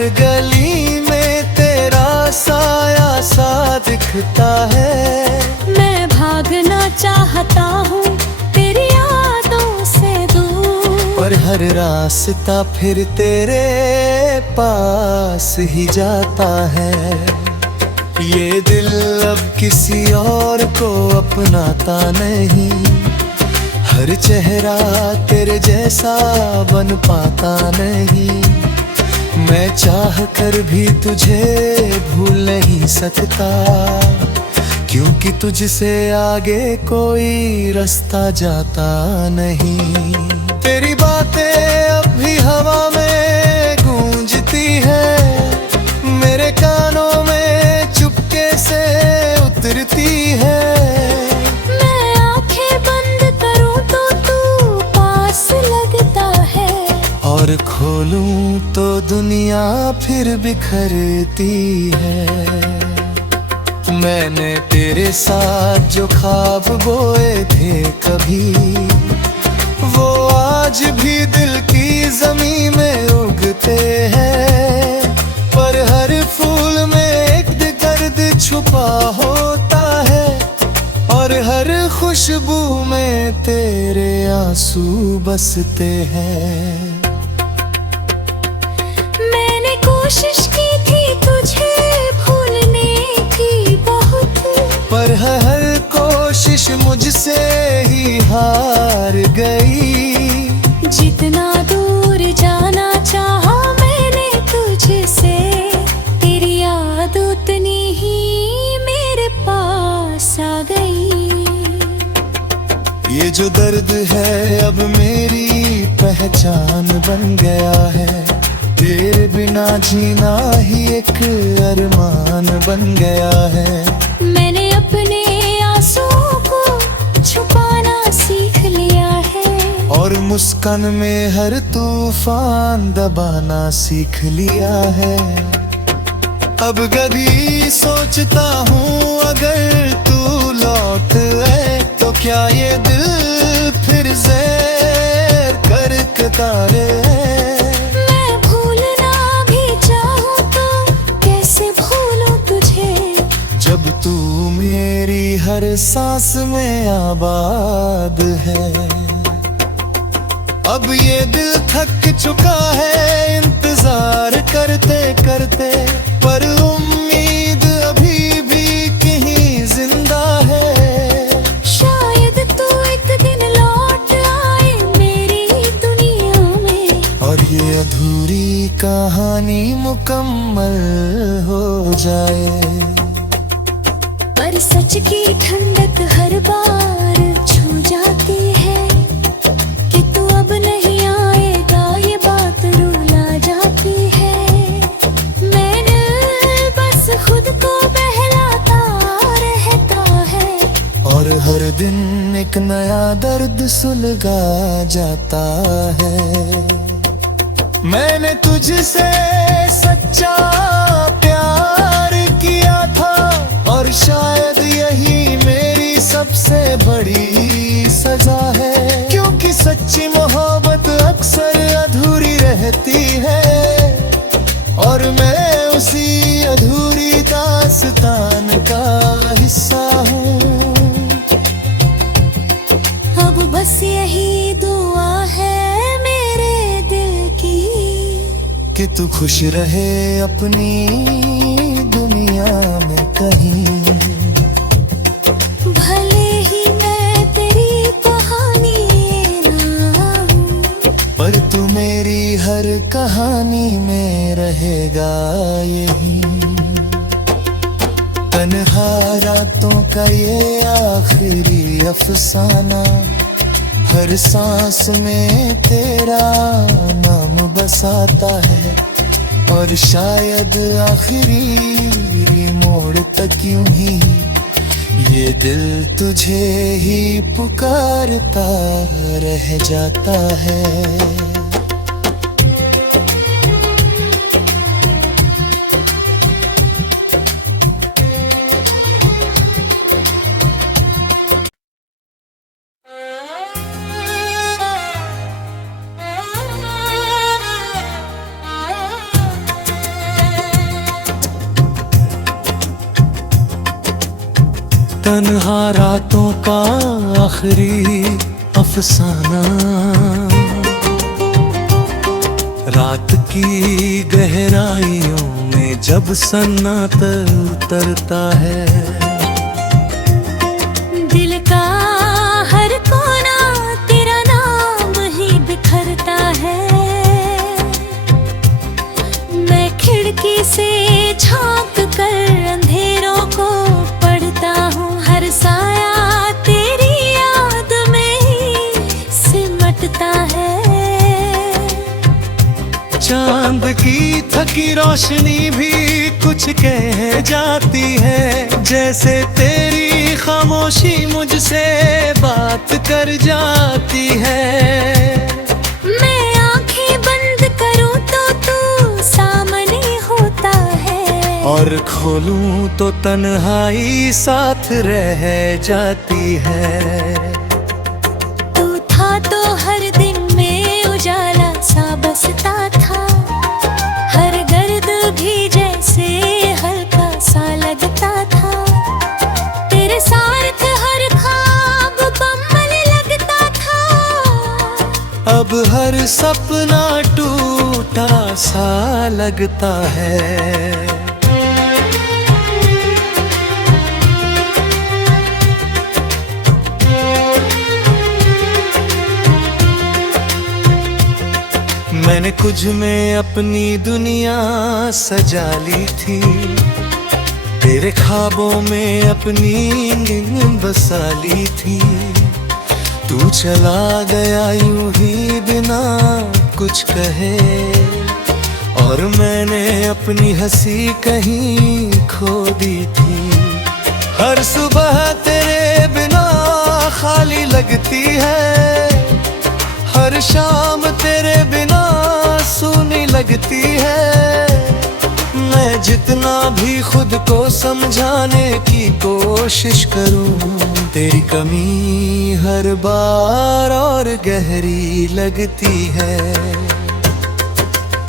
हर गली में तेरा साया सा दिखता है। मैं भागना चाहता हूँ तेरी यादों से दूर, पर हर रास्ता फिर तेरे पास ही जाता है। ये दिल अब किसी और को अपनाता नहीं, हर चेहरा तेरे जैसा बन पाता नहीं। मैं चाह कर भी तुझे भूल नहीं सकता, क्योंकि तुझसे आगे कोई रास्ता जाता नहीं। तेरी बातें अब भी हवा में गूंजती है, मेरे कानों में चुपके से उतरती है। मैं आंखें बंद करूं तो तू पास लगता है, और खोलूं तो दुनिया फिर बिखरती है। मैंने तेरे साथ जो ख्वाब बोए थे कभी, वो आज भी दिल की ज़मीं में उगते हैं। पर हर फूल में एक दर्द छुपा होता है, और हर खुशबू में तेरे आंसू बसते हैं। मैंने कोशिश की थी तुझे भूलने की बहुत, पर हर कोशिश मुझसे ही हार गई। जितना दूर जाना चाहा मैंने तुझसे, तेरी याद उतनी ही मेरे पास आ गई। ये जो दर्द है अब मेरी पहचान बन गया है, तेरे बिना जीना ही एक अरमान बन गया है। मैंने अपने आंसुओं को छुपाना सीख लिया है, और मुस्कान में हर तूफान दबाना सीख लिया है। अब कभी सोचता हूँ अगर तू लौट आए, तो क्या ये दिल फिर ज़ेर करकता रहे। मैं भूलना भी चाहूँ तो कैसे भूलूं तुझे, जब तू मेरी हर सांस में आबाद है। अब ये दिल थक चुका है इंतजार करते करते, पर उम्मीद अभी भी कहीं जिंदा है। शायद तू एक दिन लौट आए मेरी दुनिया में, और ये अधूरी कहानी मुकम्मल हो जाए। पर सच की ठंडक हर बार छू जाती है, कि तू अब नहीं आएगा ये बात रुला जाती है। मैंने बस खुद को बहलाता रहता है, और हर दिन एक नया दर्द सुलगा जाता है। मैंने तुझसे सच्चा प्यार किया था, और शायद यही मेरी सबसे बड़ी सजा है। क्योंकि सच्ची मोहब्बत अक्सर अधूरी रहती है, और मैं उसी अधूरी दास्तान का हिस्सा हूँ। अब बस यही दुआ है मेरे दिल की, कि तू खुश रहे अपनी दुनिया में कहीं। भले ही मैं तेरी कहानी ना हूँ, पर तू मेरी हर कहानी में रहेगा यही। तन्हा रातों का ये आखिरी अफसाना, हर सांस में तेरा नाम बसाता है। और शायद आखिरी मोड़ तक यूं ही ये दिल तुझे ही पुकारता रह जाता है। तन्हा रातों का आखिरी अफसाना, रात की गहराइयों में जब सन्नाटा उतरता है, दिल का हर कोना तेरा नाम ही बिखरता है। मैं खिड़की से झांक कर अंधेरों को पढ़ता हूँ, हर साया तेरी याद में ही सिमटता है। चांद की थकी रोशनी भी कुछ कह जाती है, जैसे तेरी खामोशी मुझसे बात कर जाती है। मैं आंखें बंद करूं तो तू सामने होता है, और खोलूं तो तन्हाई साथ रह जाती है। तू था तो हर दिन में उजाला सा बसता था, हर गर्द भी जैसे हल्का सा लगता था। तेरे साथ हर ख्वाब बम्बल लगता था, अब हर सपना टूटा सा लगता है। मैंने कुछ में अपनी दुनिया सजा ली थी, तेरे ख्वाबों में अपनी नींद बसा ली थी। तू चला गया यूं ही बिना कुछ कहे, और मैंने अपनी हंसी कहीं खो दी थी। हर सुबह तेरे बिना खाली लगती है, हर शाम तेरे बिना सूनी लगती है। मैं जितना भी खुद को समझाने की कोशिश करूं, तेरी कमी हर बार और गहरी लगती है।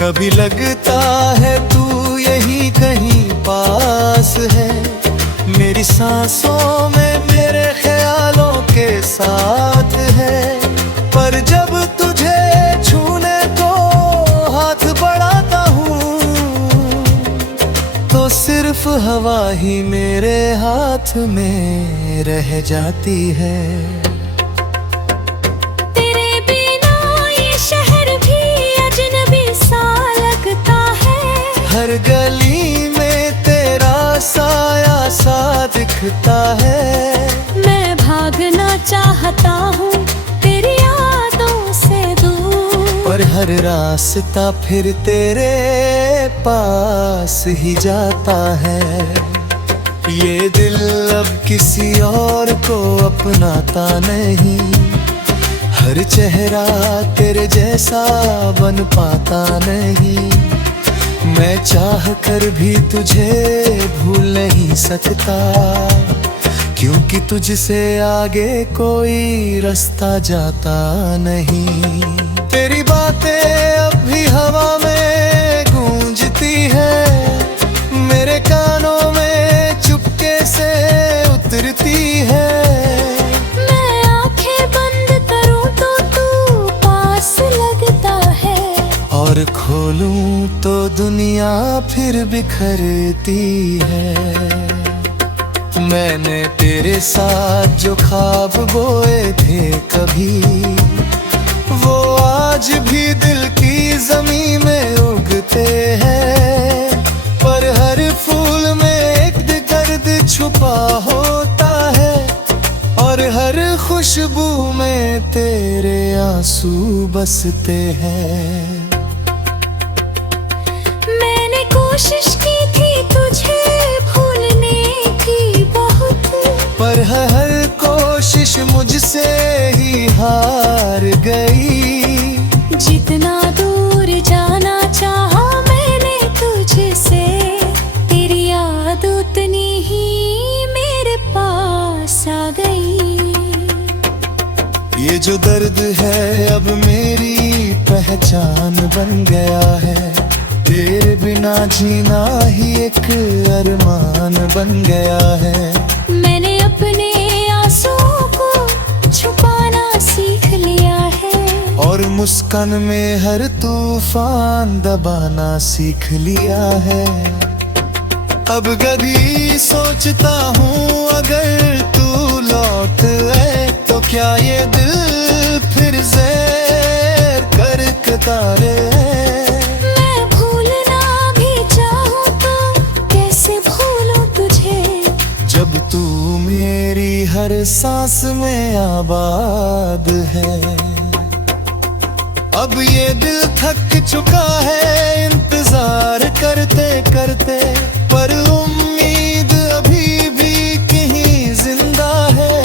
कभी लगता है तू यहीं कहीं पास है, मेरी सांसों में मेरे ख्यालों के साथ है। पर जब तुझे छूने को हाथ बढ़ाता हूँ, तो सिर्फ हवा ही मेरे हाथ में रह जाती है। तेरे बिना ये शहर भी अजनबी सा लगता है, हर गली में तेरा साया सा दिखता है। मैं भागना चाहता हूँ तेरी यादों से दूर, पर हर रास्ता फिर तेरे पास ही जाता है। ये दिल अब किसी और को अपनाता नहीं, हर चेहरा तेरे जैसा बन पाता नहीं। मैं चाह कर भी तुझे भूल नहीं सकता, क्योंकि तुझसे आगे कोई रास्ता जाता नहीं। तेरी बातें अब भी हवा में गूंजती है, मेरे कानों में चुपके से उतरती है। मैं आंखें बंद करूं तो तू पास लगता है, और खोलूं तो दुनिया फिर बिखरती है। मैंने तेरे साथ जो ख्वाब बोए थे कभी, वो आज भी दिल की जमीन में उगते हैं। पर हर फूल में एक दर्द छुपा होता है, और हर खुशबू में तेरे आंसू बसते हैं। मैंने कोशिश की थी तुझे भूलने की बहुत, पर हर कोशिश मुझसे ही हार गई। जितना दूर जाना चाहा मैंने तुझसे, तेरी याद उतनी ही मेरे पास आ गई। ये जो दर्द है अब मेरी पहचान बन गया है, तेरे बिना जीना ही एक अरमान बन गया है। मैंने अपने मुस्कान में हर तूफान दबाना सीख लिया है। अब कभी सोचता हूँ अगर तू लौट आए तो क्या ये दिल फिर ज़ेर कर कतारे है। मैं भूलना भी चाहूँ तो कैसे भूलूं तुझे, जब तू मेरी हर सांस में आबाद है। अब ये दिल थक चुका है इंतजार करते करते, पर उम्मीद अभी भी कहीं जिंदा है।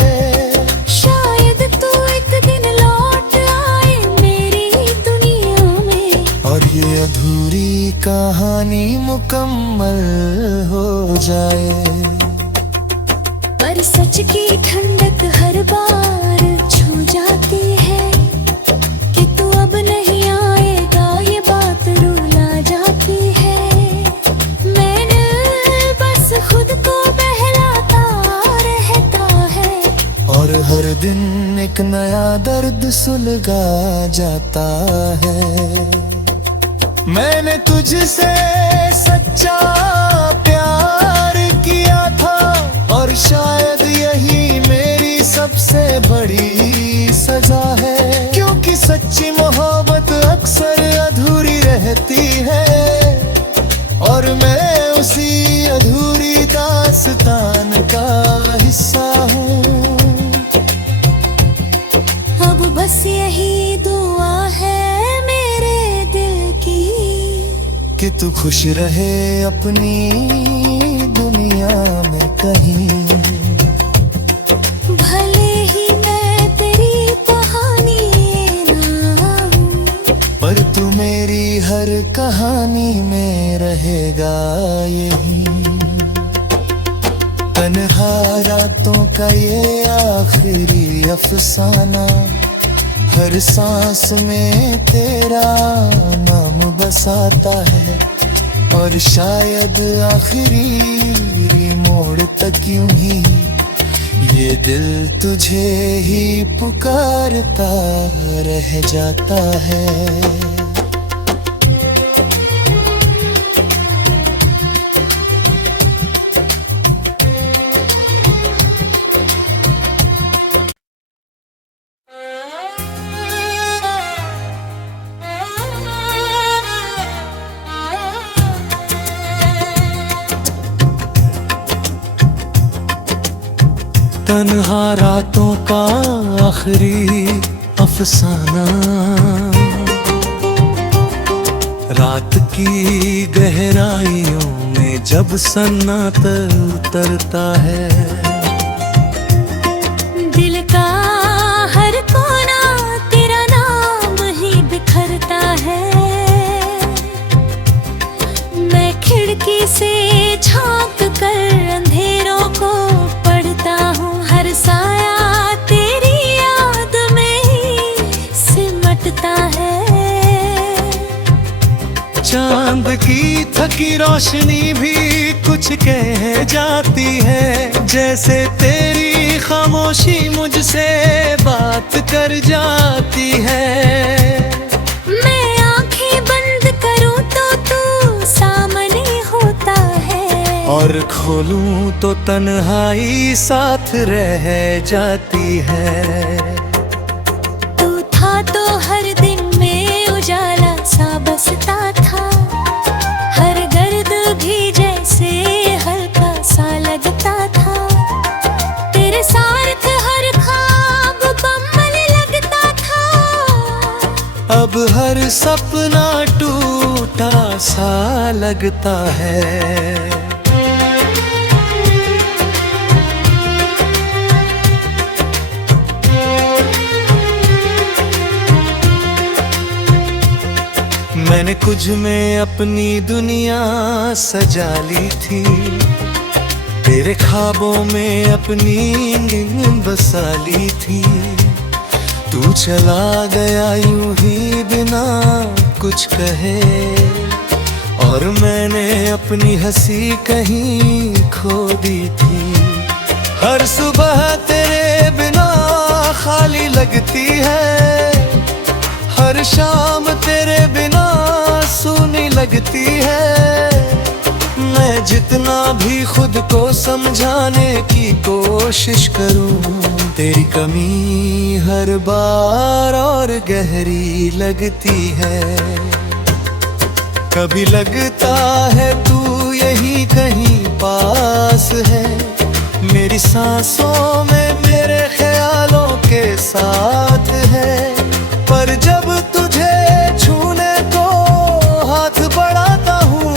शायद तू एक दिन लौट आए मेरी दुनिया में, और ये अधूरी कहानी मुकम्मल हो जाए। पर सच की ठंडक हर बार छू जाती है कि तू अब नहीं आएगा, ये बात रुला जाती है। मैंने बस खुद को बहलाता रहता है, और हर दिन एक नया दर्द सुलगा जाता है। मैंने तुझसे सच्चा प्यार किया था, और शायद यही मेरी सबसे बड़ी सजा है। क्योंकि सच्ची मोहब्बत अक्सर अधूरी रहती है, और मैं उसी अधूरी दास्तान का हिस्सा हूँ। अब बस यही दुआ है मेरे दिल की कि तू खुश रहे अपनी दुनिया में कहीं। भले ही मैं तेरी कहानी ना हूँ, पर तू मेरी हर कहानी में रहेगा यही। तन्हा रातों का ये आखिरी अफसाना, हर सांस में तेरा नाम बसाता है। और शायद आखिरी मोड़ तक यूं ही ये दिल तुझे ही पुकारता रह जाता है। तन्हा रातों का आखिरी अफसाना, रात की गहराइयों में जब सन्नाटा उतरता है। दिल का हर कोना तेरा नाम ही बिखरता है। मैं खिड़की से झांक कर अंधेरों को पढ़ता हूँ, हर साया तेरी याद में ही सिमटता है। चांद की थकी रोशनी भी कुछ कह जाती है, जैसे तेरी खामोशी मुझसे बात कर जाती है। मैं आंखें बंद करूं तो तू सामने होता है, और खोलूं तो तन्हाई साथ रह जाती है। तू था तो हर दिन में उजाला सा बसता था, हर गर्द भी जैसे हल्का सा लगता था। तेरे साथ हर ख्वाब बम्बल लगता था, अब हर सपना टूटा सा लगता है। मैंने कुछ में अपनी दुनिया सजा ली थी, तेरे ख्वाबों में अपनी नींद बसा ली थी। तू चला गया यूं ही बिना कुछ कहे, और मैंने अपनी हंसी कहीं खो दी थी। हर सुबह तेरे बिना खाली लगती है, हर शाम तेरे बिना सुनी लगती है। मैं जितना भी खुद को समझाने की कोशिश करूं, तेरी कमी हर बार और गहरी लगती है। कभी लगता है तू यही कहीं पास है, मेरी सांसों में मेरे ख्यालों के साथ है। पर जब तुझे छूने को हाथ बढ़ाता हूँ,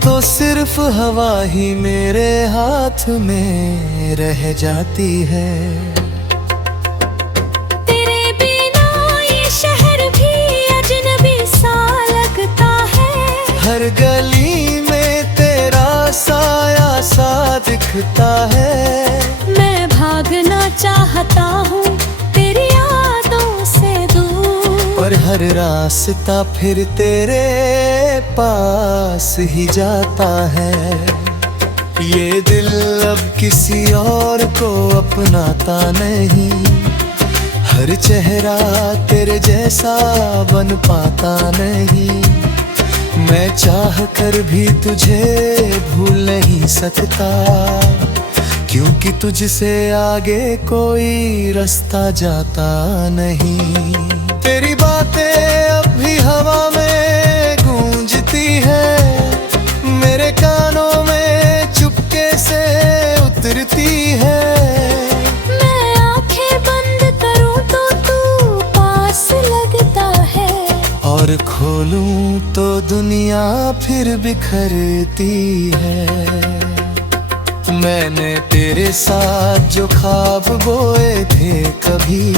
तो सिर्फ हवा ही मेरे हाथ में रह जाती है। तेरे बिना ये शहर भी अजनबी सा लगता है। हर गली में तेरा साया सा दिखता है। मैं भागना चाहता हूँ तेरी यादों से दूर, पर हर रास्ता फिर तेरे पास ही जाता है। ये दिल अब किसी और को अपनाता नहीं, हर चेहरा तेरे जैसा बन पाता नहीं। मैं चाह कर भी तुझे भूल नहीं सकता, क्योंकि तुझसे आगे कोई रास्ता जाता नहीं। तेरी बातें अब भी हवा में गूंजती है, मेरे कानों में चुपके से उतरती है। मैं आंखें बंद करूं तो तू पास लगता है, और खोलूं तो दुनिया फिर बिखरती है। मैंने तेरे साथ जो ख्वाब बोए थे कभी,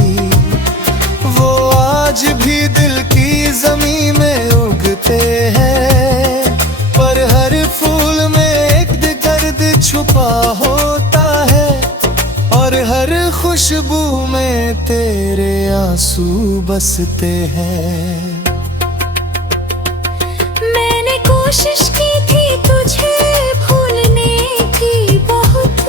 वो आज भी दिल की जमीन में उगते हैं। पर हर फूल में एक दर्द छुपा होता है, और हर खुशबू में तेरे आंसू बसते हैं। मैंने कोशिश की थी तुझे भूलने की बहुत,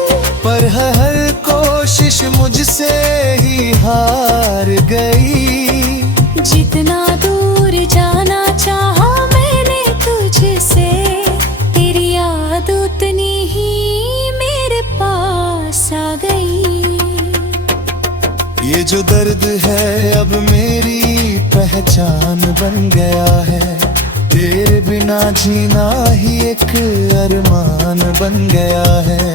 पर हर कोशिश मुझसे ही हार गई। जितना दूर जाना चाहा मैंने तुझसे, तेरी याद उतनी ही मेरे पास आ गई। ये जो दर्द है अब मेरी पहचान बन गया है। तेरे बिना जीना ही एक अरमान बन गया है।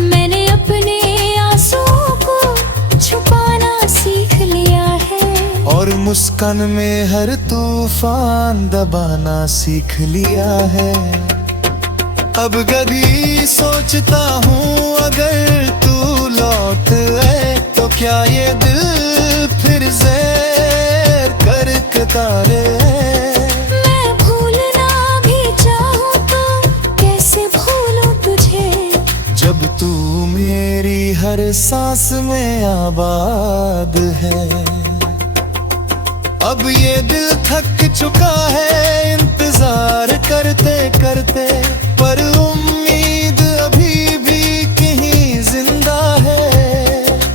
मैंने अपने आंसुओं को छुपाना सीख लिया है, और मुस्कान में हर तूफान दबाना सीख लिया है। अब कभी सोचता हूँ अगर तू लौट आए, तो क्या ये दिल फिर ज़ेर करकता रहे। मैं भूलना भी चाहूँ तो कैसे भूलूं तुझे, जब तू मेरी हर सांस में आबाद है। अब ये दिल थक चुका है इंतजार करते करते, पर उम्मीद अभी भी कहीं जिंदा है।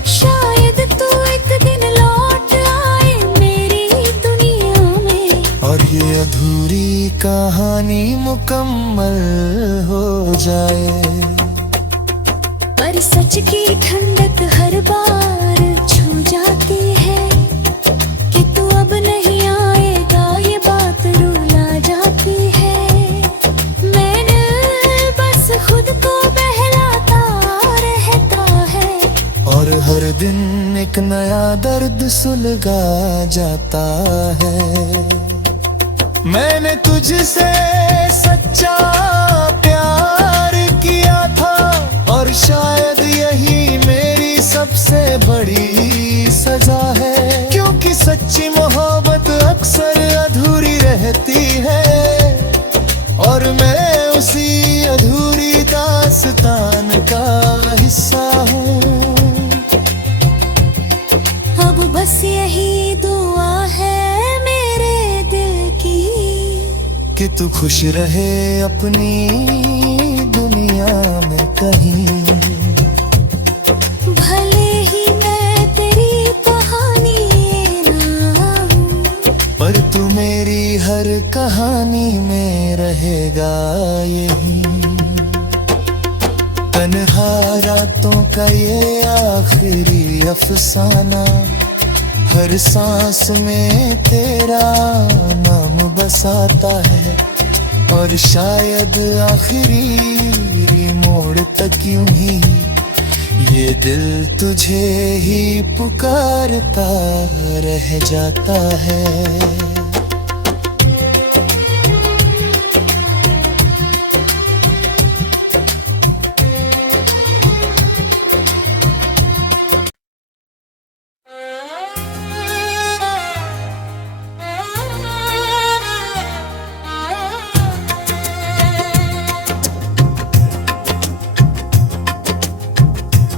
शायद तू एक दिन लौट आए मेरी दुनिया में, और ये अधूरी कहानी मुकम्मल हो जाए। पर सच की ठंडक हर बार छू जाती है, कि तू अब नहीं आएगा ये बात रुला जाती है। मैंने बस खुद को बहलाता रहता है, और हर दिन एक नया दर्द सुलगा जाता है। मैंने तुझसे सच्चा प्यार किया था, और शायद यही मेरी सबसे बड़ी सजा है। क्योंकि सच्ची मोहब्बत अक्सर अधूरी रहती है, और मैं उसी अधूरी दास्तान का हिस्सा हूँ। अब बस यही दुआ है मेरे दिल की, कि तू खुश रहे अपनी दुनिया में कहीं। भले ही मैं तेरी कहानी ना कहानी में रहेगा यही। तन्हा रातों का ये आखिरी अफसाना, हर सांस में तेरा नाम बसाता है। और शायद आखिरी मोड़ तक यूं ही ये दिल तुझे ही पुकारता रह जाता है।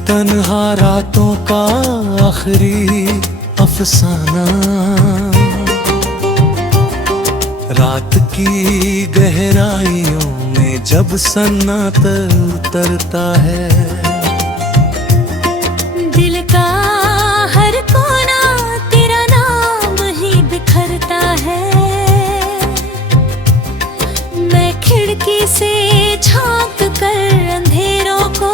तन्हा रातों का आखिरी अफसाना, रात की गहराइयों में जब सन्नाटा उतरता है। दिल का हर कोना तेरा नाम ही बिखरता है। मैं खिड़की से झांक कर अंधेरों को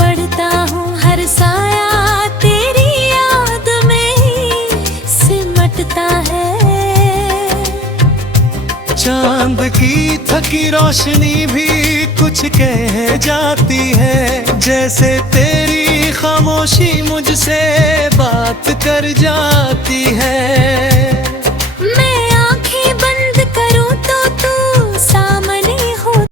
पढ़ता हूँ। हर साया तेरी याद में ही सिमटता है। चांद की थकी रोशनी भी कुछ कह जाती है, जैसे तेरी खामोशी मुझसे बात कर जाती है।